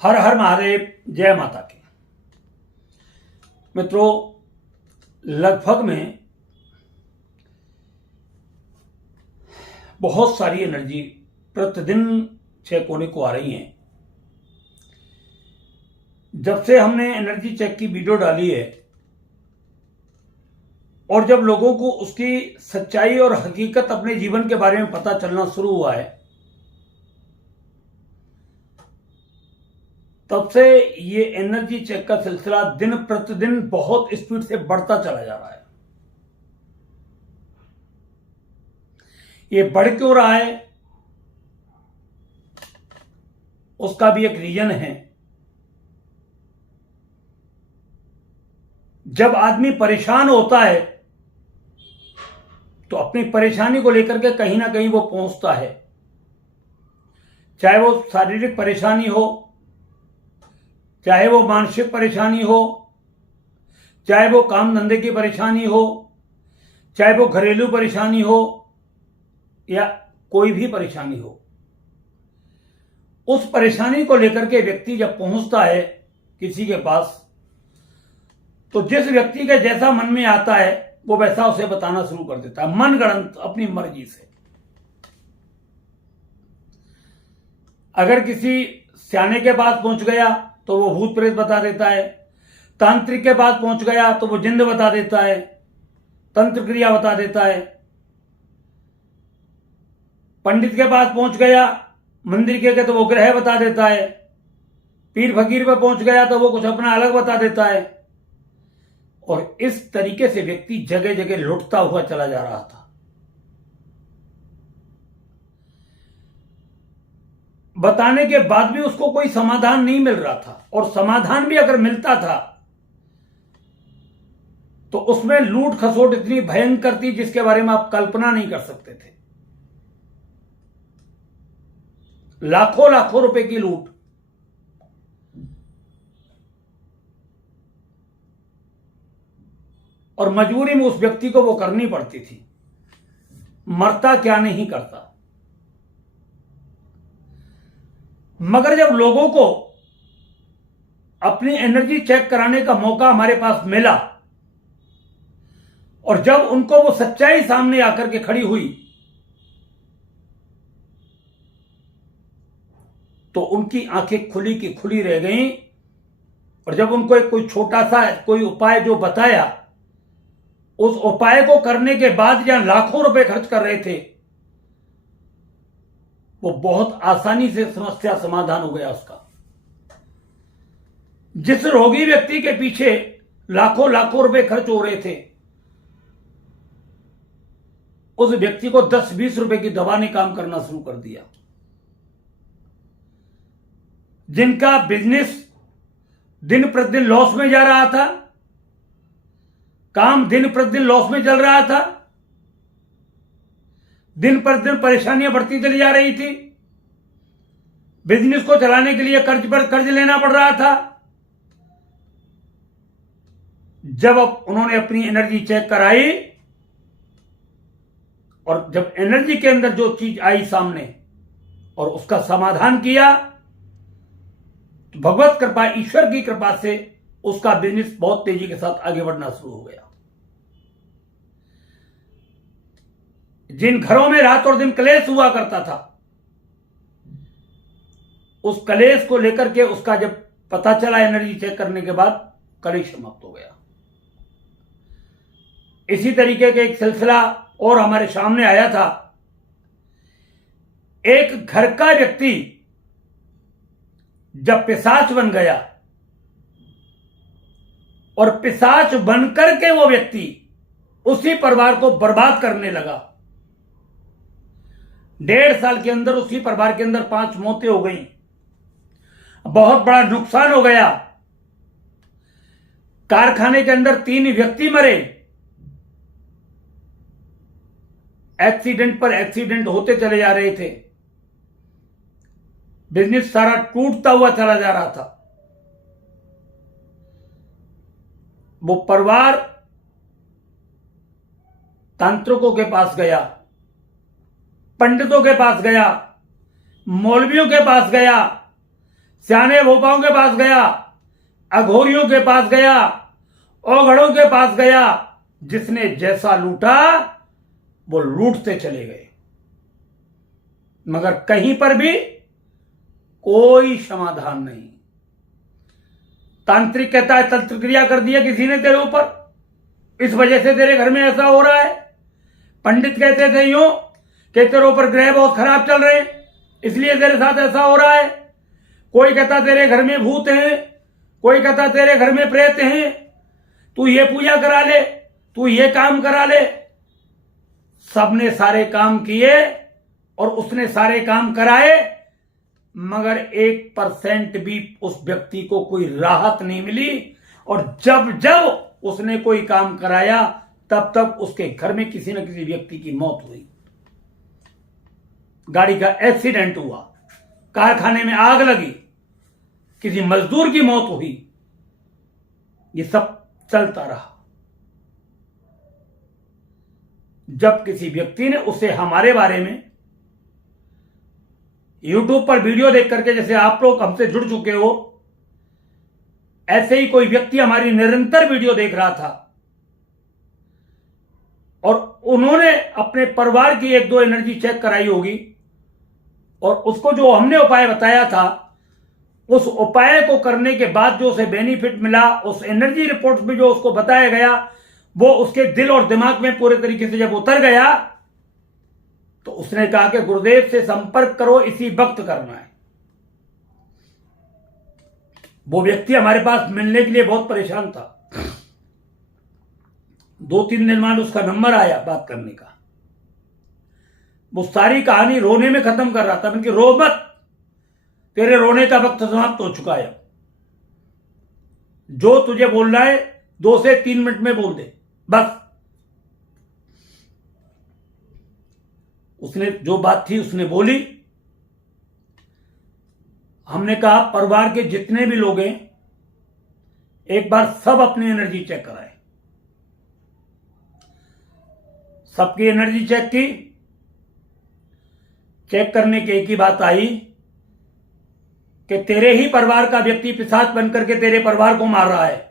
हर हर महादेव, जय माता की। मित्रों, लगभग में बहुत सारी एनर्जी प्रतिदिन 6 कोने को आ रही हैं। जब से हमने एनर्जी चेक की वीडियो डाली है और जब लोगों को उसकी सच्चाई और हकीकत अपने जीवन के बारे में पता चलना शुरू हुआ है, तब से ये एनर्जी चेक का सिलसिला दिन प्रतिदिन बहुत स्पीड से बढ़ता चला जा रहा है। ये बढ़ क्यों रहा है, उसका भी एक रीजन है। जब आदमी परेशान होता है तो अपनी परेशानी को लेकर के कहीं ना कहीं वो पहुंचता है, चाहे वो शारीरिक परेशानी हो, चाहे वो मानसिक परेशानी हो, चाहे वो काम धंधे की परेशानी हो, चाहे वो घरेलू परेशानी हो या कोई भी परेशानी हो। उस परेशानी को लेकर के व्यक्ति जब पहुंचता है किसी के पास, तो जिस व्यक्ति के जैसा मन में आता है वो वैसा उसे बताना शुरू कर देता है, मनगढ़ंत अपनी मर्जी से। अगर किसी सियाने के पास पहुंच गया तो वो भूत प्रेत बता देता है, तांत्रिक के पास पहुंच गया तो वो जिंद बता देता है, तंत्र क्रिया बता देता है, पंडित के पास पहुंच गया मंदिर के तो वो ग्रह बता देता है, पीर फकीर पे पहुंच गया तो वो कुछ अपना अलग बता देता है। और इस तरीके से व्यक्ति जगह जगह लुटता हुआ चला जा रहा था। बताने के बाद भी उसको कोई समाधान नहीं मिल रहा था, और समाधान भी अगर मिलता था तो उसमें लूट खसोट इतनी भयंकर थी जिसके बारे में आप कल्पना नहीं कर सकते थे। लाखों लाखों रुपए की लूट। और मजबूरी में उस व्यक्ति को वो करनी पड़ती थी, मरता क्या नहीं करता। मगर जब लोगों को अपनी एनर्जी चेक कराने का मौका हमारे पास मिला और जब उनको वो सच्चाई सामने आकर के खड़ी हुई, तो उनकी आंखें खुली की खुली रह गईं। और जब उनको एक कोई छोटा सा कोई उपाय जो बताया, उस उपाय को करने के बाद जहां लाखों रुपए खर्च कर रहे थे, वो बहुत आसानी से समस्या समाधान हो गया उसका। जिस रोगी व्यक्ति के पीछे लाखों लाखों रुपए खर्च हो रहे थे, उस व्यक्ति को 10-20 रुपए की दवा ने काम करना शुरू कर दिया। जिनका बिजनेस दिन प्रतिदिन लॉस में जा रहा था, काम दिन प्रतिदिन लॉस में चल रहा था, दिन प्रतिदिन परेशानियां बढ़ती चली जा रही थी, बिजनेस को चलाने के लिए कर्ज पर कर्ज लेना पड़ रहा था, जब उन्होंने अपनी एनर्जी चेक कराई और जब एनर्जी के अंदर जो चीज आई सामने और उसका समाधान किया, तो भगवत कृपा, ईश्वर की कृपा से उसका बिजनेस बहुत तेजी के साथ आगे बढ़ना शुरू हो गया। जिन घरों में रात और दिन कलेश हुआ करता था, उस कलेश को लेकर के उसका जब पता चला एनर्जी चेक करने के बाद, कलेश समाप्त हो गया। इसी तरीके का एक सिलसिला और हमारे सामने आया था। एक घर का व्यक्ति जब पिशाच बन गया और पिशाच बनकर के वो व्यक्ति उसी परिवार को बर्बाद करने लगा। 1.5 साल के अंदर उसी परिवार के अंदर 5 मौतें हो गई, बहुत बड़ा नुकसान हो गया। कारखाने के अंदर 3 व्यक्ति मरे। एक्सीडेंट पर एक्सीडेंट होते चले जा रहे थे, बिजनेस सारा टूटता हुआ चला जा रहा था। वो परिवार तांत्रिकों के पास गया, पंडितों के पास गया, मौलवियों के पास गया, सियाने भोपाओं के पास गया, अघोरियों के पास गया, औघड़ों के पास गया। जिसने जैसा लूटा वो लूटते चले गए, मगर कहीं पर भी कोई समाधान नहीं। तांत्रिक कहता है तंत्र क्रिया कर दिया किसी ने तेरे ऊपर, इस वजह से तेरे घर में ऐसा हो रहा है। पंडित कहते थे यूं कि तेरे ऊपर ग्रह बहुत खराब चल रहे हैं, इसलिए तेरे साथ ऐसा हो रहा है। कोई कहता तेरे घर में भूत हैं, कोई कहता तेरे घर में प्रेत हैं, तू ये पूजा करा ले, तू ये काम करा ले। सबने सारे काम किए और उसने सारे काम कराए, मगर 1% भी उस व्यक्ति को कोई राहत नहीं मिली। और जब जब उसने कोई काम कराया तब तब उसके घर में किसी न किसी व्यक्ति की मौत हुई, गाड़ी का एक्सीडेंट हुआ, कारखाने में आग लगी, किसी मजदूर की मौत हुई। ये सब चलता रहा। जब किसी व्यक्ति ने उसे हमारे बारे में YouTube पर वीडियो देख करके, जैसे आप लोग हमसे जुड़ चुके हो, ऐसे ही कोई व्यक्ति हमारी निरंतर वीडियो देख रहा था और उन्होंने अपने परिवार की 1-2 एनर्जी चेक कराई होगी और उसको जो हमने उपाय बताया था, उस उपाय को करने के बाद जो उसे बेनिफिट मिला, उस एनर्जी रिपोर्ट्स में जो उसको बताया गया, वो उसके दिल और दिमाग में पूरे तरीके से जब उतर गया तो उसने कहा कि गुरुदेव से संपर्क करो, इसी वक्त करना है। वो व्यक्ति हमारे पास मिलने के लिए बहुत परेशान था। 2-3 दिन बाद उसका नंबर आया बात करने का। वो सारी कहानी रोने में खत्म कर रहा था। मैंने रो मत, तेरे रोने का वक्त समाप्त हो चुका है। जो तुझे बोलना है 2 से 3 मिनट में बोल दे, बस। उसने जो बात थी उसने बोली। हमने कहा परिवार के जितने भी लोग हैं एक बार सब अपनी एनर्जी चेक कराए। सबकी एनर्जी चेक की। चेक करने की एक ही बात आई कि तेरे ही परिवार का व्यक्ति पिशाच बनकर के तेरे परिवार को मार रहा है।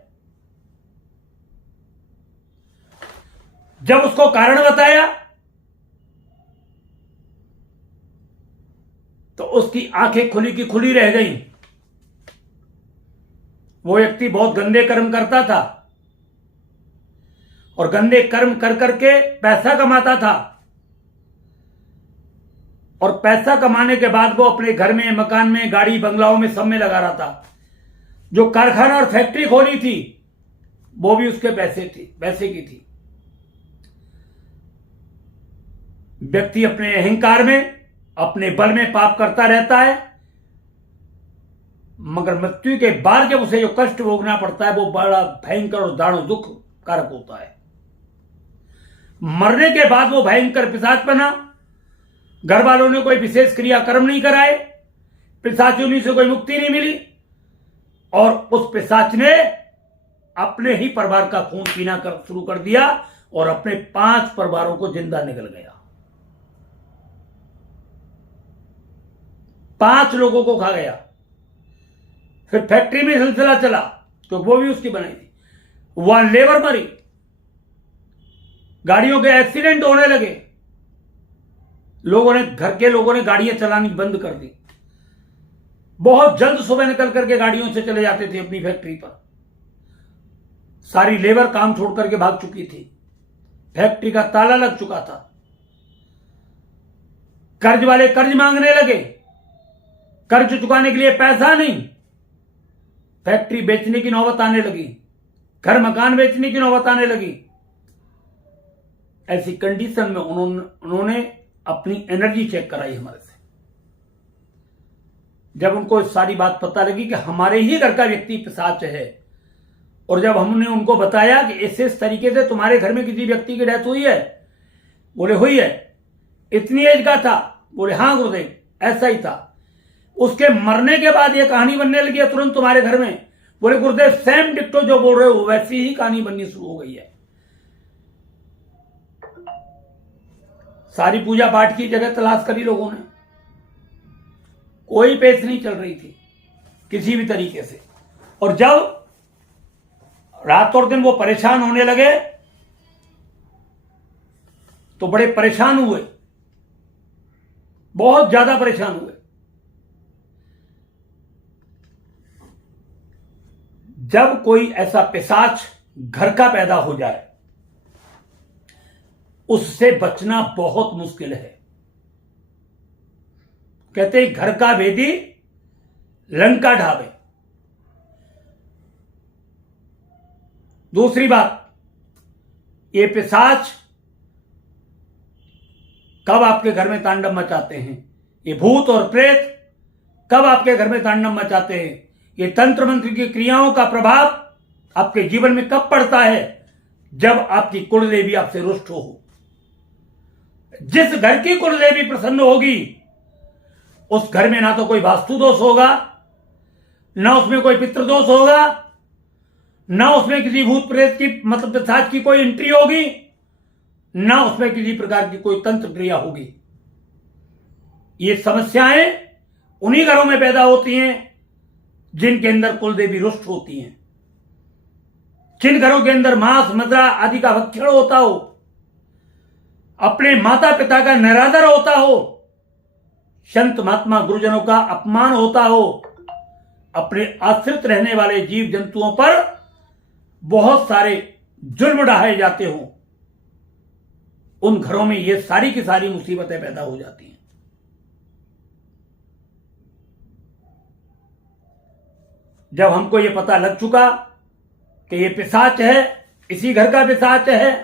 जब उसको कारण बताया तो उसकी आंखें खुली की खुली रह गई। वो व्यक्ति बहुत गंदे कर्म करता था और गंदे कर्म कर करके पैसा कमाता था और पैसा कमाने के बाद वो अपने घर में, मकान में, गाड़ी बंगलाओं में, सब में लगा रहा था। जो कारखाना और फैक्ट्री खोली थी वो भी उसके पैसे की थी। व्यक्ति अपने अहंकार में, अपने बल में पाप करता रहता है, मगर मृत्यु के बाद जब उसे जो कष्ट भोगना पड़ता है वो बड़ा भयंकर और दारुण दुख कारक होता है। मरने के बाद वो भयंकर पिशाच बना। घर वालों ने कोई विशेष क्रिया कर्म नहीं कराए, पिशाचियों से कोई मुक्ति नहीं मिली और उस पिशाच ने अपने ही परिवार का खून पीना शुरू कर दिया और अपने 5 परिवारों को जिंदा निकल गया। 5 लोगों को खा गया। फिर फैक्ट्री में सिलसिला चला तो वो भी उसकी बनाई थी। वहां लेबर मरी, गाड़ियों के एक्सीडेंट होने लगे, घर के लोगों ने गाड़ियां चलानी बंद कर दी। बहुत जल्द सुबह निकल करके गाड़ियों से चले जाते थे अपनी फैक्ट्री पर। सारी लेबर काम छोड़ करके भाग चुकी थी, फैक्ट्री का ताला लग चुका था। कर्ज वाले कर्ज मांगने लगे, कर्ज चुकाने के लिए पैसा नहीं। फैक्ट्री बेचने की नौबत आने लगी, घर मकान बेचने की नौबत आने लगी। ऐसी कंडीशन में उन्होंने अपनी एनर्जी चेक कराई हमारे से। जब उनको सारी बात पता लगी कि हमारे ही घर का व्यक्ति पिशाच है, और जब हमने उनको बताया कि इस तरीके से तुम्हारे घर में किसी व्यक्ति की डेथ हुई है, बोले हुई है, इतनी एज का था, बोले हाँ गुरुदेव ऐसा ही था। उसके मरने के बाद यह कहानी बनने लगी है तुरंत तुम्हारे घर में। बोले गुरुदेव सेम डिक्टो जो बोल रहे हो वैसी ही कहानी बननी शुरू हो गई है। सारी पूजा पाठ की जगह तलाश करी लोगों ने, कोई पेश नहीं चल रही थी। किसी भी तरीके से। और जब रात और दिन वो परेशान होने लगे तो बड़े परेशान हुए, बहुत ज्यादा परेशान हुए। जब कोई ऐसा पिशाच घर का पैदा हो जाए उससे बचना बहुत मुश्किल है। कहते हैं घर का भेदी लंका ढाबे। दूसरी बात, ये पिशाच कब आपके घर में तांडव मचाते हैं, ये भूत और प्रेत कब आपके घर में तांडव मचाते हैं, ये तंत्र मंत्र की क्रियाओं का प्रभाव आपके जीवन में कब पड़ता है, जब आपकी कुलदेवी आपसे रुष्ट हो। जिस घर की कुलदेवी प्रसन्न होगी उस घर में ना तो कोई वास्तु दोष होगा, ना उसमें कोई पितृदोष होगा, ना उसमें किसी भूत प्रेत की मतलब पिशाच की कोई एंट्री होगी, ना उसमें किसी प्रकार की कोई तंत्र क्रिया होगी। ये समस्याएं उन्हीं घरों में पैदा होती हैं जिनके अंदर कुलदेवी रुष्ट होती हैं, जिन घरों के अंदर मांस मदिरा आदि का भक्षण होता हो, अपने माता पिता का निरादर होता हो, संत महात्मा गुरुजनों का अपमान होता हो, अपने आश्रित रहने वाले जीव जंतुओं पर बहुत सारे जुल्म ढाए जाते हो, उन घरों में ये सारी की सारी मुसीबतें पैदा हो जाती हैं। जब हमको ये पता लग चुका कि ये पिशाच है, इसी घर का पिशाच है,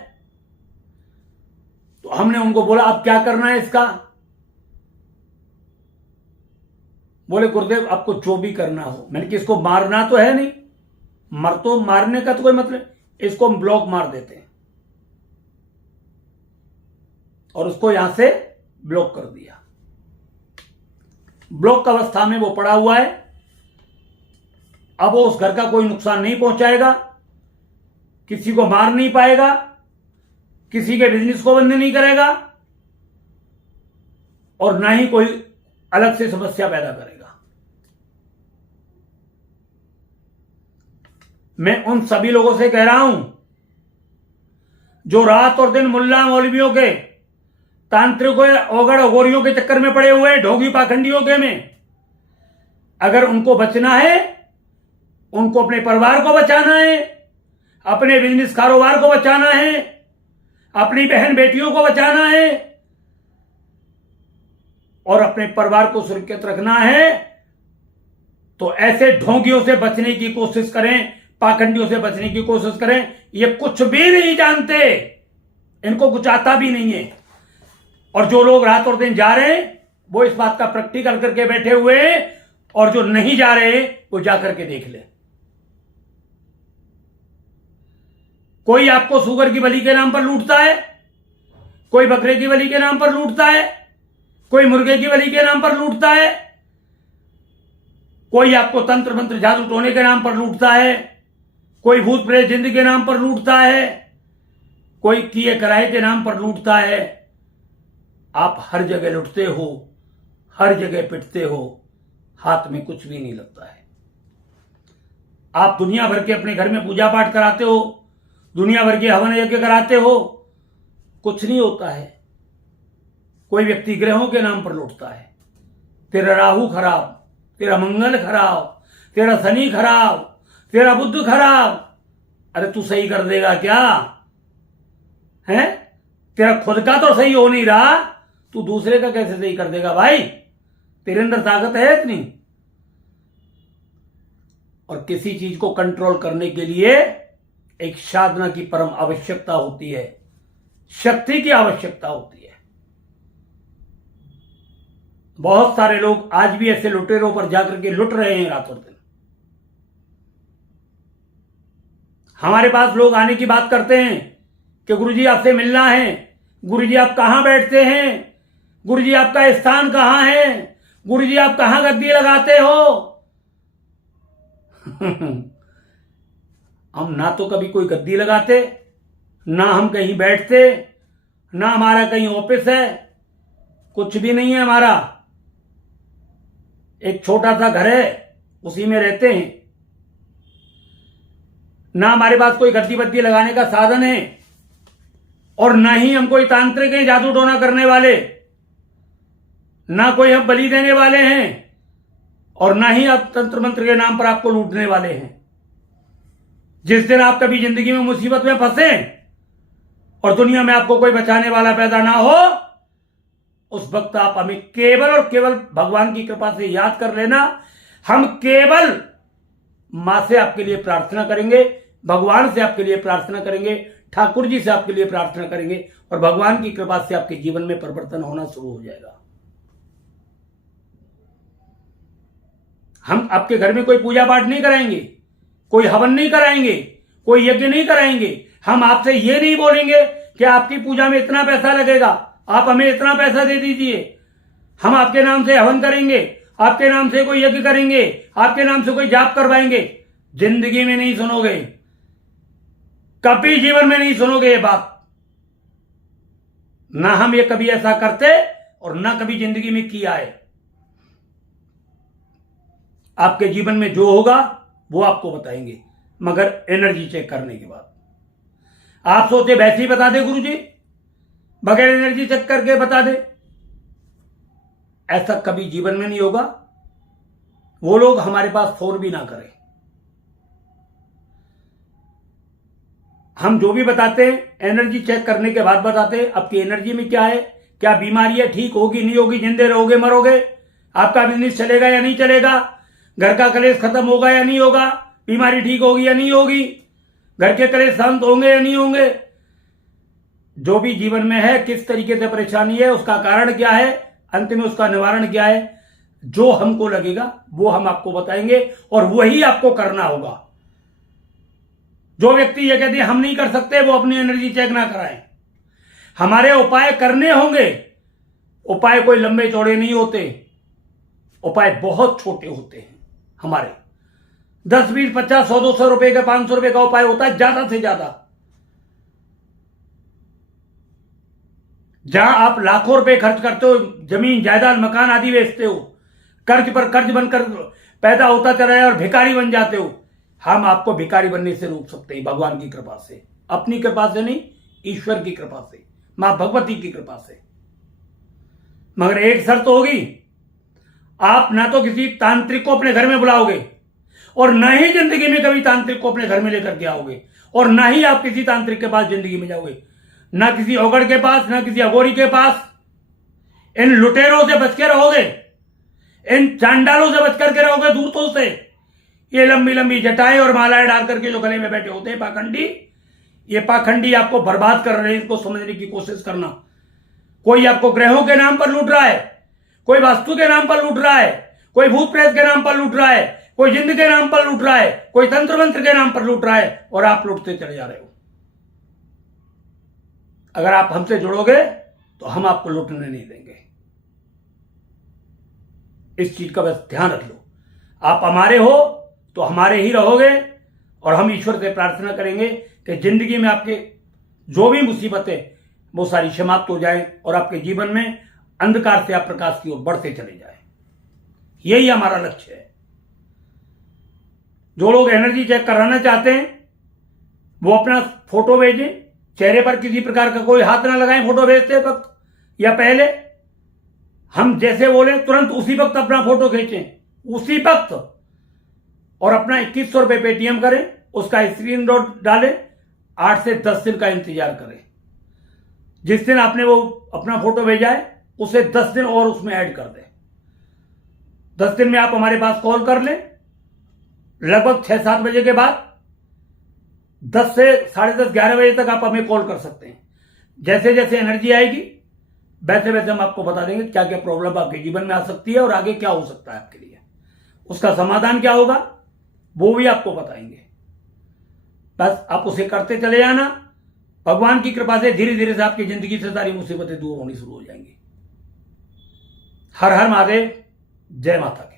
तो हमने उनको बोला अब क्या करना है इसका। बोले गुरुदेव आपको जो भी करना हो। मैंने कि इसको मारना तो है नहीं, मारने का तो कोई मतलब, इसको हम ब्लॉक मार देते हैं। और उसको यहां से ब्लॉक कर दिया। ब्लॉक अवस्था में वो पड़ा हुआ है। अब वो उस घर का कोई नुकसान नहीं पहुंचाएगा, किसी को मार नहीं पाएगा, किसी के बिजनेस को बंद नहीं करेगा, और ना ही कोई अलग से समस्या पैदा करेगा। मैं उन सभी लोगों से कह रहा हूं जो रात और दिन मुल्ला मौलवियों के, तांत्रिकों, ओगड़ अघोरियों के चक्कर में पड़े हुए, ढोंगी पाखंडियों के में, अगर उनको बचना है, उनको अपने परिवार को बचाना है, अपने बिजनेस कारोबार को बचाना है, अपनी बहन बेटियों को बचाना है और अपने परिवार को सुरक्षित रखना है, तो ऐसे ढोंगियों से बचने की कोशिश करें, पाखंडियों से बचने की कोशिश करें। ये कुछ भी नहीं जानते, इनको कुछ आता भी नहीं है। और जो लोग रात और दिन जा रहे हैं वो इस बात का प्रैक्टिकल करके बैठे हुए हैं, और जो नहीं जा रहे वो जाकर के देख ले। कोई आपको सुगर की बलि के नाम पर लूटता है, कोई बकरे की बलि के नाम पर लूटता है, कोई मुर्गे की बलि के नाम पर लूटता है, कोई आपको तंत्र मंत्र जादू टोने के नाम पर लूटता है, कोई भूत प्रेत जिंद के नाम पर लूटता है, कोई किए कराए के नाम पर लूटता है। आप हर जगह लुटते हो, हर जगह पिटते हो, हाथ में कुछ भी नहीं लगता है। आप दुनिया भर के अपने घर में पूजा पाठ कराते हो, दुनिया भर के हवन यज्ञ कराते हो, कुछ नहीं होता है। कोई व्यक्ति ग्रहों के नाम पर लूटता है। तेरा राहु खराब, तेरा मंगल खराब, तेरा शनि खराब, तेरा बुध खराब। अरे तू सही कर देगा क्या है? तेरा खुद का तो सही हो नहीं रहा, तू दूसरे का कैसे सही कर देगा भाई? तेरे अंदर ताकत है इतनी? और किसी चीज को कंट्रोल करने के लिए एक साधना की परम आवश्यकता होती है, शक्ति की आवश्यकता होती है। बहुत सारे लोग आज भी ऐसे लुटेरों पर जाकर के लुट रहे हैं रातों दिन। हमारे पास लोग आने की बात करते हैं कि गुरुजी आपसे मिलना है, गुरुजी आप कहां बैठते हैं, गुरुजी आपका स्थान कहां है, गुरुजी आप कहां गद्दी लगाते हो। हम ना तो कभी कोई गद्दी लगाते, ना हम कहीं बैठते, ना हमारा कहीं ऑफिस है, कुछ भी नहीं है हमारा। एक छोटा सा घर है, उसी में रहते हैं। ना हमारे पास कोई गद्दी बद्दी लगाने का साधन है, और ना ही हम कोई तांत्रिक हैं, जादू टोना करने वाले, ना कोई हम बलि देने वाले हैं, और ना ही आप तंत्र मंत्र के नाम पर आपको लूटने वाले हैं। जिस दिन आप कभी जिंदगी में मुसीबत में फंसे और दुनिया में आपको कोई बचाने वाला पैदा ना हो, उस वक्त आप हमें केवल और केवल भगवान की कृपा से याद कर लेना। हम केवल मां से आपके लिए प्रार्थना करेंगे, भगवान से आपके लिए प्रार्थना करेंगे, ठाकुर जी से आपके लिए प्रार्थना करेंगे, और भगवान की कृपा से आपके जीवन में परिवर्तन होना शुरू हो जाएगा। हम आपके घर में कोई पूजा पाठ नहीं कराएंगे, कोई हवन नहीं कराएंगे, कोई यज्ञ नहीं कराएंगे। हम आपसे ये नहीं बोलेंगे कि आपकी पूजा में इतना पैसा लगेगा, आप हमें इतना पैसा दे दीजिए। हम आपके नाम से हवन करेंगे, आपके नाम से कोई यज्ञ करेंगे, आपके नाम से कोई जाप करवाएंगे। जिंदगी में नहीं सुनोगे, कभी जीवन में नहीं सुनोगे ये बात। ना हम ये कभी ऐसा करते और ना कभी जिंदगी में किया है। आपके जीवन में जो होगा वो आपको बताएंगे, मगर एनर्जी चेक करने के बाद। आप सोचे वैसे ही बता दे गुरुजी, बगैर एनर्जी चेक करके बता दे, ऐसा कभी जीवन में नहीं होगा। वो लोग हमारे पास फोन भी ना करें। हम जो भी बताते हैं एनर्जी चेक करने के बाद बताते हैं। आपकी एनर्जी में क्या है, क्या बीमारी है, ठीक होगी नहीं होगी, जिंदे रहोगे मरोगे, आपका बिजनेस चलेगा या नहीं चलेगा, घर का कलेश खत्म होगा या नहीं होगा, बीमारी ठीक होगी या नहीं होगी, घर के कलेश शांत होंगे या नहीं होंगे। जो भी जीवन में है, किस तरीके से परेशानी है, उसका कारण क्या है, अंत में उसका निवारण क्या है, जो हमको लगेगा वो हम आपको बताएंगे, और वही आपको करना होगा। जो व्यक्ति ये कहते हैं हम नहीं कर सकते, वो अपनी एनर्जी चेक ना कराएं। हमारे उपाय करने होंगे। उपाय कोई लंबे चौड़े नहीं होते, उपाय बहुत छोटे होते हैं। हमारे 10, 20, 50, 100, 200 रुपए का, 500 रुपए का उपाय होता है ज्यादा से ज्यादा। जहां आप लाखों रुपए खर्च करते हो, जमीन जायदाद मकान आदि बेचते हो, कर्ज पर कर्ज बनकर पैदा होता चला है और भिखारी बन जाते हो, हम आपको भिखारी बनने से रोक सकते हैं भगवान की कृपा से। अपनी कृपा से नहीं, ईश्वर की कृपा से, मां भगवती की कृपा से। मगर एक शर्त होगी, आप ना तो किसी तांत्रिक को अपने घर में बुलाओगे, और ना ही जिंदगी में कभी तांत्रिक को अपने घर में लेकर के आओगे, और ना ही आप किसी तांत्रिक के पास जिंदगी में जाओगे, ना किसी ओगड़ के पास, ना किसी अगोरी के पास। इन लुटेरों से बच के रहोगे, इन चांडालों से बच करके रहोगे, दूतों से। ये लंबी लंबी जटाएं और मालाएं डाल करके जो गले में बैठे होते हैं पाखंडी, ये पाखंडी आपको बर्बाद कर रहे हैं। इसको समझने की कोशिश करना। कोई आपको ग्रहों के नाम पर लूट रहा है, कोई वास्तु के नाम पर लूट रहा है, कोई भूत प्रेत के नाम पर लूट रहा है, कोई जिंद के नाम पर लूट रहा है, कोई तंत्र मंत्र के नाम पर लूट रहा है, और आप लूटते चले जा रहे हो। अगर आप हमसे जुड़ोगे तो हम आपको लूटने नहीं देंगे। इस चीज का बस ध्यान रख लो। आप हमारे हो तो हमारे ही रहोगे, और हम ईश्वर से प्रार्थना करेंगे कि जिंदगी में आपके जो भी मुसीबतें वो सारी समाप्त हो जाए, और आपके जीवन में अंधकार से आप प्रकाश की ओर बढ़ते चले जाए। यही हमारा लक्ष्य है। जो लोग एनर्जी चेक कराना चाहते हैं वो अपना फोटो भेजें। चेहरे पर किसी प्रकार का कोई हाथ ना लगाएं फोटो भेजते वक्त या पहले। हम जैसे बोले तुरंत उसी वक्त अपना फोटो खींचें, उसी वक्त, और अपना 2100 रुपये पेटीएम करें, उसका स्क्रीन शॉट डालें, 8 से 10 दिन का इंतजार करें। जिस दिन आपने वो अपना फोटो भेजा है उसे 10 दिन और उसमें ऐड कर दें। 10 दिन में आप हमारे पास कॉल कर लें। लगभग 6-7 बजे के बाद 10 से 10:30, 11 बजे तक आप हमें कॉल कर सकते हैं। जैसे जैसे एनर्जी आएगी वैसे वैसे हम आपको बता देंगे क्या क्या प्रॉब्लम आपके जीवन में आ सकती है और आगे क्या हो सकता है आपके लिए, उसका समाधान क्या होगा वो भी आपको बताएंगे। बस आप उसे करते चले जाना। भगवान की कृपा से धीरे धीरे से आपकी जिंदगी से सारी मुसीबतें दूर होनी शुरू हो जाएंगी। हर हर महादेव, जय माता की।